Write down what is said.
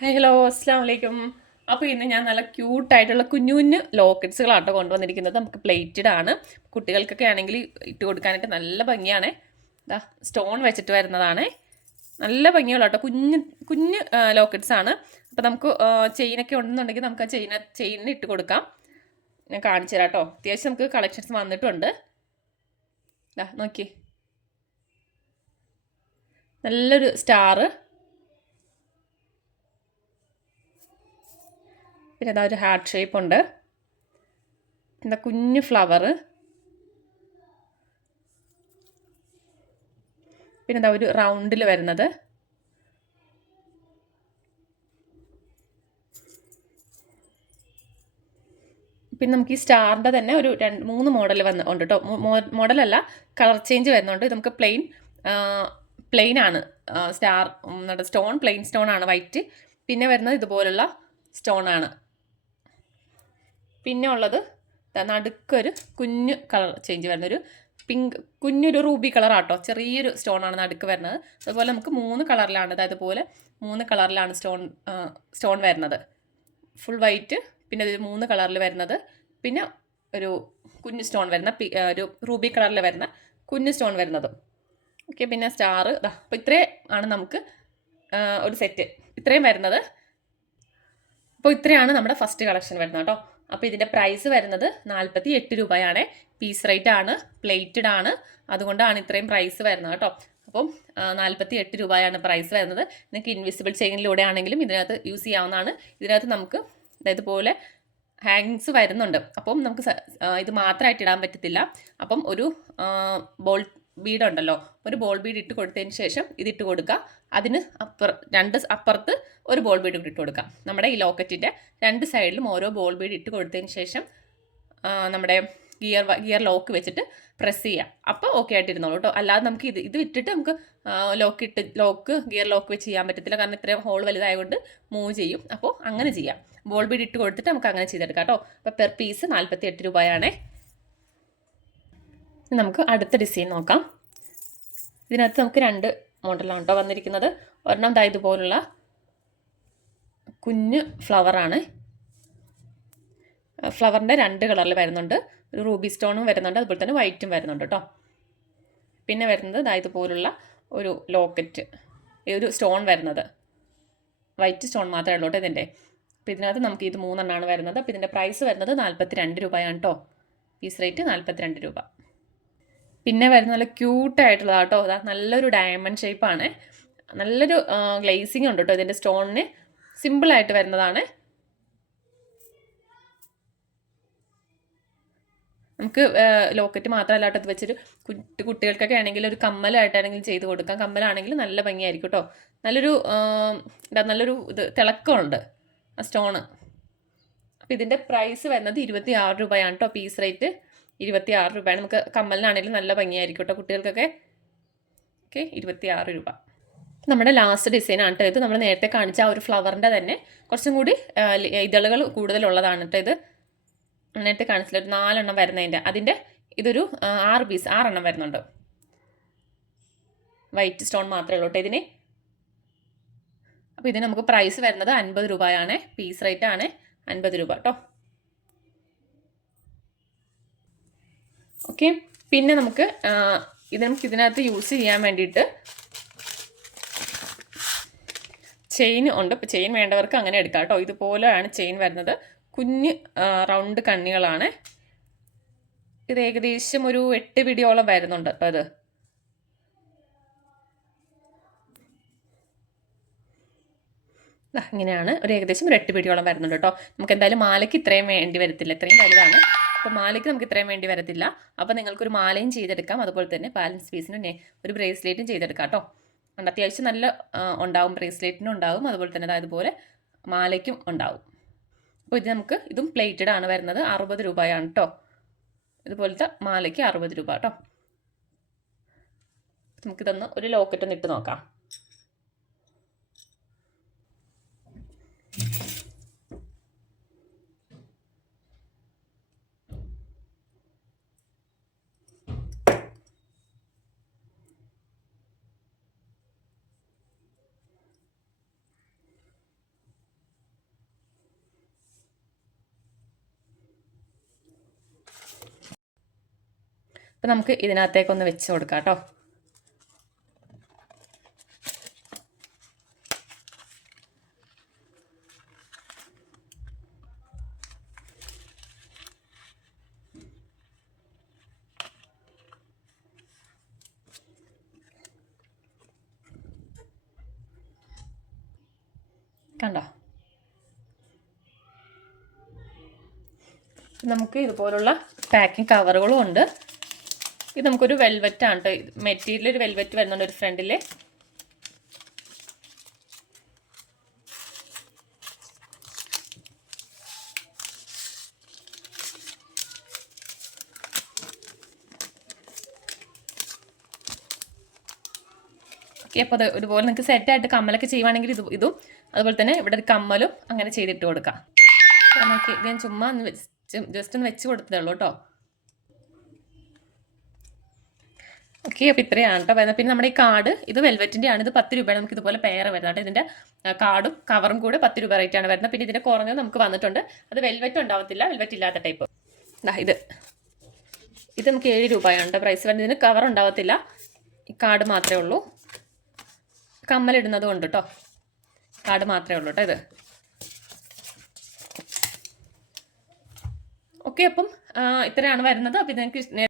Hi hello അസ്സാം വലൈക്കും. അപ്പോൾ ഇന്ന് ഞാൻ നല്ല ക്യൂട്ടായിട്ടുള്ള കുഞ്ഞു കുഞ്ഞു ലോക്കറ്റ്സുകളാട്ടോ കൊണ്ടുവന്നിരിക്കുന്നത്. നമുക്ക് പ്ലേറ്റഡ് ആണ്. കുട്ടികൾക്കൊക്കെ ആണെങ്കിൽ ഇട്ട് കൊടുക്കാനായിട്ട് നല്ല ഭംഗിയാണ്. ഇതാ സ്റ്റോൺ വെച്ചിട്ട് വരുന്നതാണ്. നല്ല ഭംഗിയുള്ള കേട്ടോ, കുഞ്ഞ് കുഞ്ഞ് ലോക്കറ്റ്സ് ആണ്. അപ്പോൾ നമുക്ക് ചെയിനൊക്കെ ഉണ്ടെന്നുണ്ടെങ്കിൽ നമുക്ക് ആ ചെയിനിന് ഇട്ട് കൊടുക്കാം. ഞാൻ കാണിച്ചു തരാം കേട്ടോ. അത്യാവശ്യം നമുക്ക് കളക്ഷൻസ് വന്നിട്ടുണ്ട്. ഇതാ നോക്കി, നല്ലൊരു സ്റ്റാറ്, പിന്നെ അതാ ഒരു ഹാർട്ട് ഷേപ്പ് ഉണ്ട്, എന്താ കുഞ്ഞു ഫ്ലവർ, പിന്നെ എന്താ ഒരു റൗണ്ടിൽ വരുന്നത്, പിന്നെ നമുക്ക് ഈ സ്റ്റാറിൻ്റെ തന്നെ ഒരു 2-3 മോഡൽ ഉണ്ട് കേട്ടോ. മോഡലല്ല, കളർ ചേഞ്ച് വരുന്നുണ്ട്. ഇത് നമുക്ക് പ്ലെയിൻ ആണ് സ്റ്റാർ, സ്റ്റോൺ പ്ലെയിൻ സ്റ്റോൺ ആണ് വൈറ്റ്. പിന്നെ വരുന്നത് ഇതുപോലുള്ള സ്റ്റോൺ ആണ്. പിന്നെ ഉള്ളത് നടുക്കൊരു കുഞ്ഞു കളർ ചേഞ്ച് വരുന്നൊരു പിങ്ക്, കുഞ്ഞൊരു റൂബി കളർ ആട്ടോ, ചെറിയൊരു സ്റ്റോൺ ആണ് നടുക്ക് വരുന്നത്. അതുപോലെ നമുക്ക് 3 കളറിലാണ്, അതായത് പോലെ 3 കളറിലാണ് സ്റ്റോൺ വരുന്നത്. ഫുൾ വൈറ്റ്, പിന്നെ ഒരു 3 കളറിൽ വരുന്നത്, പിന്നെ ഒരു കുഞ്ഞു സ്റ്റോൺ വരുന്ന ഒരു റൂബി കളറിൽ വരുന്ന കുഞ്ഞു സ്റ്റോൺ വരുന്നതും. ഓക്കെ, പിന്നെ സ്റ്റാർ. അപ്പോൾ ഇത്രയും ആണ് നമുക്ക് ഒരു സെറ്റ്, ഇത്രയും വരുന്നത്. അപ്പോൾ ഇത്രയാണ് നമ്മുടെ ഫസ്റ്റ് കളക്ഷൻ വരുന്നത് കേട്ടോ. അപ്പോൾ ഇതിൻ്റെ പ്രൈസ് വരുന്നത് 48 രൂപയാണ്. പീസ് റേറ്റ് ആണ്, പ്ലേറ്റഡ് ആണ്, അതുകൊണ്ടാണ് ഇത്രയും പ്രൈസ് വരുന്നത് കേട്ടോ. അപ്പം 48 രൂപയാണ് പ്രൈസ് വരുന്നത്. നിങ്ങൾക്ക് ഇൻവിസിബിൾ ചെയിനിലൂടെ ആണെങ്കിലും ഇതിനകത്ത് യൂസ് ചെയ്യാവുന്നതാണ്. ഇതിനകത്ത് നമുക്ക് ഇതുപോലെ ഹാങ്ങിങ്സ് വരുന്നുണ്ട്. അപ്പം നമുക്ക് ഇത് മാത്രമായിട്ട് ഇടാൻ പറ്റത്തില്ല. അപ്പം ഒരു ബോൾ ബീഡ് ഉണ്ടല്ലോ, ഒരു ബോൾ ബീഡ് ഇട്ട് കൊടുത്തതിന് ശേഷം ഇതിട്ട് കൊടുക്കുക. അതിന് അപ്പുറത്ത് ഒരു ബോൾ ബീഡ് ഇട്ട് കൊടുക്കാം. നമ്മുടെ ഈ ലോക്കറ്റിൻ്റെ 2 സൈഡിലും ഓരോ ബോൾ ബീഡ് ഇട്ട് കൊടുത്തതിന് ശേഷം നമ്മുടെ ഗിയർ ലോക്ക് വെച്ചിട്ട് പ്രസ് ചെയ്യുക. അപ്പോൾ ഓക്കെ ആയിട്ടിരുന്നോളൂ കേട്ടോ. അല്ലാതെ നമുക്ക് ഇത് വിട്ടിട്ട് നമുക്ക് ഗിയർ ലോക്ക് വെച്ച് ചെയ്യാൻ പറ്റത്തില്ല, കാരണം ഇത്രയും ഹോൾ വലുതായതുകൊണ്ട് മൂവ് ചെയ്യും. അപ്പോൾ അങ്ങനെ ചെയ്യാം, ബോൾ ബീഡ് ഇട്ട് കൊടുത്തിട്ട് നമുക്ക് അങ്ങനെ ചെയ്തെടുക്കാം കേട്ടോ. അപ്പോൾ പെർ പീസ് 48 രൂപയാണേ. നമുക്ക് അടുത്ത ഡിസൈൻ നോക്കാം. ഇതിനകത്ത് നമുക്ക് 2 മോഡലാണ് കേട്ടോ വന്നിരിക്കുന്നത്. ഒരെണ്ണം ഇതുപോലുള്ള കുഞ്ഞ് ഫ്ലവറാണ്. ഫ്ലവറിൻ്റെ 2 കളറിൽ വരുന്നുണ്ട്. ഒരു റൂബി സ്റ്റോണും വരുന്നുണ്ട്, അതുപോലെ തന്നെ വൈറ്റും വരുന്നുണ്ട് കേട്ടോ. പിന്നെ വരുന്നത് ഇതുപോലുള്ള ഒരു ലോക്കറ്റ്, ഒരു സ്റ്റോൺ വരുന്നത്, വൈറ്റ് സ്റ്റോൺ മാത്രമേ ഉള്ളൂ കേട്ടോ ഇതിൻ്റെ. അപ്പോൾ ഇതിനകത്ത് നമുക്ക് ഇത് 3 എണ്ണമാണ് വരുന്നത്. അപ്പോൾ ഇതിൻ്റെ പ്രൈസ് വരുന്നത് 42 രൂപയാണ് കേട്ടോ. പീസ് റേറ്റ് 42 രൂപ. പിന്നെ വരുന്ന നല്ല ക്യൂട്ടായിട്ടുള്ളതാണ് കേട്ടോ. അതാ നല്ലൊരു ഡയമണ്ട് ഷേപ്പാണ്, നല്ലൊരു ഗ്ലേസിങ് ഉണ്ട് കേട്ടോ ഇതിൻ്റെ സ്റ്റോണിന്. സിമ്പിളായിട്ട് വരുന്നതാണ്. നമുക്ക് ലോക്കറ്റ് മാത്രമല്ല കേട്ടോ ഇത് വെച്ചൊരു കുട്ടികൾക്കൊക്കെ ആണെങ്കിൽ ഒരു കമ്മലായിട്ടാണെങ്കിലും ചെയ്ത് കൊടുക്കാം. കമ്മലാണെങ്കിൽ നല്ല ഭംഗിയായിരിക്കും കേട്ടോ. നല്ലൊരു തിളക്കമുണ്ട് ആ സ്റ്റോണ്. അപ്പോൾ ഇതിൻ്റെ പ്രൈസ് വരുന്നത് 26 രൂപയാണ് കേട്ടോ. പീസ് റേറ്റ് 26 രൂപയാണ്. നമുക്ക് കമ്മലിനാണെങ്കിലും നല്ല ഭംഗിയായിരിക്കും കേട്ടോ കുട്ടികൾക്കൊക്കെ. ഓക്കെ, 26 രൂപ. നമ്മുടെ ലാസ്റ്റ് ഡിസൈനാണ് കേട്ടോ ഇത്. നമ്മൾ നേരത്തെ കാണിച്ച ആ ഒരു ഫ്ലവറിൻ്റെ തന്നെ കുറച്ചും കൂടി ഇതളുകൾ കൂടുതലുള്ളതാണ് കേട്ടോ ഇത്. നേരത്തെ കാണിച്ചില്ല, ഒരു 4 എണ്ണം വരുന്നതിൻ്റെ, അതിൻ്റെ ഇതൊരു 6 എണ്ണം വരുന്നുണ്ട്. വൈറ്റ് സ്റ്റോൺ മാത്രമേ ഉള്ളൂ കേട്ടോ ഇതിന്. അപ്പോൾ ഇതിന് നമുക്ക് പ്രൈസ് വരുന്നത് 50 രൂപയാണ്. പീസ് റേറ്റ് ആണ് 50 രൂപ കേട്ടോ. ഓക്കെ, പിന്നെ നമുക്ക് ഇതിനകത്ത് യൂസ് ചെയ്യാൻ വേണ്ടിയിട്ട് ചെയിൻ ഉണ്ട്. ഇപ്പോൾ ചെയിൻ വേണ്ടവർക്ക് അങ്ങനെ എടുക്കാം കേട്ടോ. ഇതുപോലെയാണ് ചെയിൻ വരുന്നത്. കുഞ്ഞ് റൗണ്ട് കണ്ണികളാണ്. ഇത് ഏകദേശം ഒരു 8 പിടിയോളം വരുന്നുണ്ട് കേട്ടോ ഇത്. ഇങ്ങനെയാണ്, ഒരു ഏകദേശം ഒരു 8 പിടിയോളം വരുന്നുണ്ട് കേട്ടോ. നമുക്ക് എന്തായാലും മാലയ്ക്ക് ഇത്രയും വേണ്ടി വരത്തില്ല, ഇത്രയും വലുതാണ്. അപ്പോൾ മാലയ്ക്ക് നമുക്ക് ഇത്രയും വേണ്ടി വരത്തില്ല. അപ്പോൾ നിങ്ങൾക്കൊരു മാലയും ചെയ്തെടുക്കാം, അതുപോലെ തന്നെ ബാലൻസ് പീസിന് ഒരു ബ്രേസ്ലെറ്റും ചെയ്തെടുക്കാം കേട്ടോ. അത്യാവശ്യം നല്ല ഉണ്ടാവും, ബ്രേസ്ലെറ്റിനും ഉണ്ടാവും, അതുപോലെ തന്നെ അതുപോലെ മാലയ്ക്കും ഉണ്ടാവും. അപ്പോൾ ഇതും പ്ലേറ്റഡ് ആണ് വരുന്നത്. 60 രൂപയാണ് കേട്ടോ. ഇതുപോലത്തെ മാലയ്ക്ക് 60 രൂപ കേട്ടോ. നമുക്കിതൊന്ന് ഒരു ലോക്കറ്റ് ഒന്ന് ഇട്ട് നോക്കാം. അപ്പം നമുക്ക് ഇതിനകത്തേക്കൊന്ന് വെച്ച് കൊടുക്കാം കേട്ടോ. കണ്ടോ? നമുക്ക് ഇതുപോലുള്ള പാക്കിംഗ് കവറുകളും ഉണ്ട്. ഇത് നമുക്കൊരു വെൽവെറ്റാണ് കേട്ടോ. മെറ്റീരിയൽ ഒരു വെൽവെറ്റ് വരുന്നുണ്ട് ഒരു ഫ്രണ്ടിൽ. ഓക്കെ, അപ്പോൾ അത് ഇതുപോലെ നിങ്ങൾക്ക് സെറ്റായിട്ട് കമ്മലൊക്കെ ചെയ്യുവാണെങ്കിൽ ഇതും അതുപോലെ തന്നെ ഇവിടെ ഒരു കമ്മലും അങ്ങനെ ചെയ്തിട്ട് കൊടുക്കാം. നമുക്ക് ഞാൻ ചുമ്മാ ഒന്ന് ജസ്റ്റ് ഒന്ന് വെച്ച് കൊടുത്തതേ ഉള്ളൂ കേട്ടോ. ഓക്കെ, അപ്പോൾ ഇത്രയാണ് കേട്ടോ വരുന്നത്. പിന്നെ നമ്മുടെ ഈ കാർഡ് ഇത് വെൽവെറ്റിൻ്റെ ആണ്. ഇത് 10 രൂപയാണ് നമുക്ക് ഇതുപോലെ പെയർ വരുന്നത് കേട്ടോ. ഇതിൻ്റെ കാർഡും കവറും കൂടെ 10 രൂപ റേറ്റാണ് വരുന്നത്. പിന്നെ ഇതിൻ്റെ കുറഞ്ഞത് നമുക്ക് വന്നിട്ടുണ്ട്. അത് വെൽവെറ്റ് ഉണ്ടാവത്തില്ല, വെൽവെറ്റ് ഇല്ലാത്ത ടൈപ്പ്. ഇത് നമുക്ക് 7 രൂപയാണ് കേട്ടോ പ്രൈസ് വരുന്നത്. ഇതിന് കവർ ഉണ്ടാവത്തില്ല, ഈ കാർഡ് മാത്രമേ ഉള്ളൂ. കമ്മലിടുന്നതും ഉണ്ട് കേട്ടോ, കാർഡ് മാത്രമേ ഉള്ളൂ കേട്ടോ ഇത്. ഓക്കെ, അപ്പം ഇത്രയാണ് വരുന്നത്. അപ്പോൾ ഇത് നിങ്ങൾക്ക്